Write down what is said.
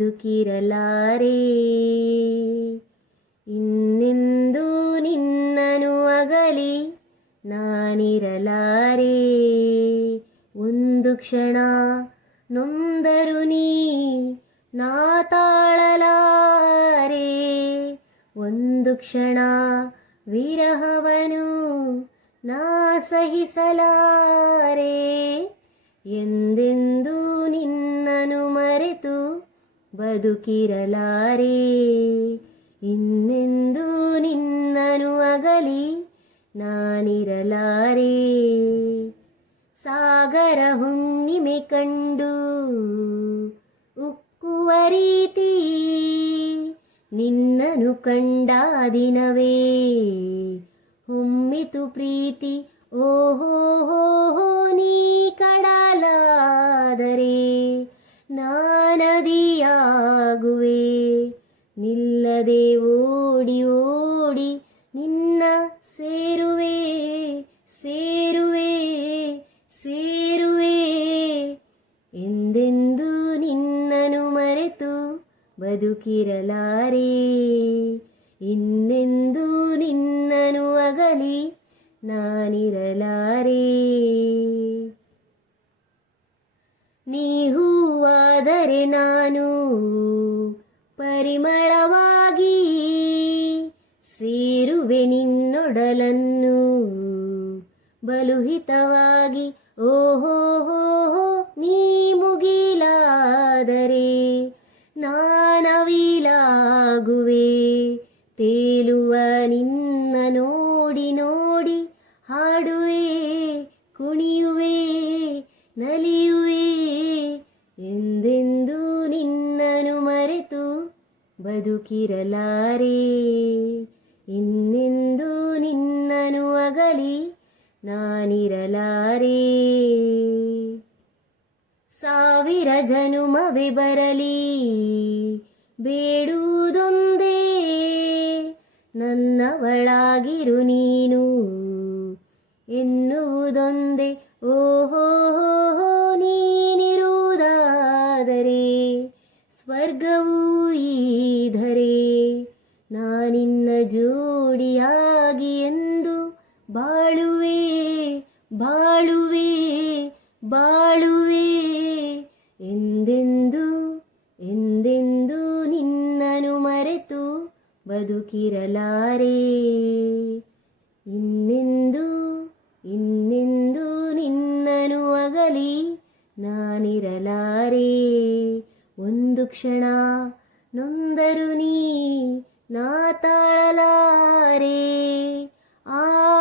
ಬದುಕಿರಲಾರೆ. ಇನ್ನೆಂದೂ ನಿನ್ನನು ಅಗಲಿ ನಾನಿರಲಾರೆ. ಒಂದು ಕ್ಷಣ ನೊಂದರು ನೀ ನಾ ತಾಳಲಾರೆ. ಒಂದು ಕ್ಷಣ ವಿರಹವನು ನಾ ಸಹಿಸಲಾರೆ. ಎಂದೆಂದೂ ನಿನ್ನನು ಮರೆತು ಬದುಕಿರಲಾರೆ. ಇನ್ನೆಂದೂ ನಿನ್ನನು ಅಗಲಿ ನಾನಿರಲಾರೆ. ಸಾಗರ ಹುಣ್ಣಿಮೆ ಕಂಡು ಉಕ್ಕುವ ರೀತಿ ನಿನ್ನನು ಕಂಡ ದಿನವೇ ಹೊಮ್ಮಿತು ಪ್ರೀತಿ. ಓಹೋ ಹೋ ಹೋ ನೀ ಕಡಲಾದರೆ ನಾನದಿಯಾಗುವೆ. ನಿಲ್ಲದೆ ಓಡಿ ಓಡಿ ನಿನ್ನ ಸೇರುವೆ ಸೇರುವೆ ಸೇರುವೆ. ಎಂದೆಂದೂ ನಿನ್ನನು ಮರೆತು ಬದುಕಿರಲಾರೆ. ಇನ್ನೆಂದೂ ನಿನ್ನನು ಅಗಲಿ ನಾನಿರಲಾರೆ. ನೀ ಹೂವಾದರೆ ನಾನು ಪರಿಮಳವಾಗಿ ಸೇರುವೆ ನಿನ್ನೊಡಲನ್ನು ಬಲುಹಿತವಾಗಿ. ಓಹೋ ಹೋ ಹೋ ನೀ ಮುಗಿಲಾದರೆ ನಾನವಿಲಾಗುವೆ. ತೇಲುವ ನಿನ್ನ ನೋಡಿ ನೋಡಿ ಹಾಡುವೆ ಕುಣಿಯುವೆ ನಲಿಯುವೆ. ಎಂದೆಂದೂ ನಿನ್ನನು ಮರೆತು ಬದುಕಿರಲಾರೆ. ಇನ್ನೆಂದೂ ನಿನ್ನನು ಅಗಲಿ ನಾನಿರಲಾರೆ. ಸಾವಿರ ಜನುಮವೇ ಬರಲಿ ಬೇಡುವುದೊಂದೇ, ನನ್ನವಳಾಗಿರು ನೀನು ಎನ್ನುವುದೊಂದೇ. ಓಹೋ ಹೋ ಹೋ ನೀನಿರುವುದಾದರೆ ಸ್ವರ್ಗವೂ ಈಧರೆ. ನಾನಿನ್ನ ಜೋಡಿಯಾಗಿ ಎಂದು ಬಾಳುವೆ ಬಾಳುವೆ ಬಾಳುವೆ. ಎಂದೆಂದೂ ಎಂದೆಂದೂ ನಿನ್ನನು ಮರೆತು ಬದುಕಿರಲಾರೆ. ಇನ್ನೆಂದೂ ಇನ್ನೆಂದೂ ನಿನ್ನನು ಅಗಲಿ ನಾನಿರಲಾರೆ. ಒಂದು ಕ್ಷಣ ನೊಂದರು ನೀ ನಾ ತಾಳಲಾರೆ. ಆ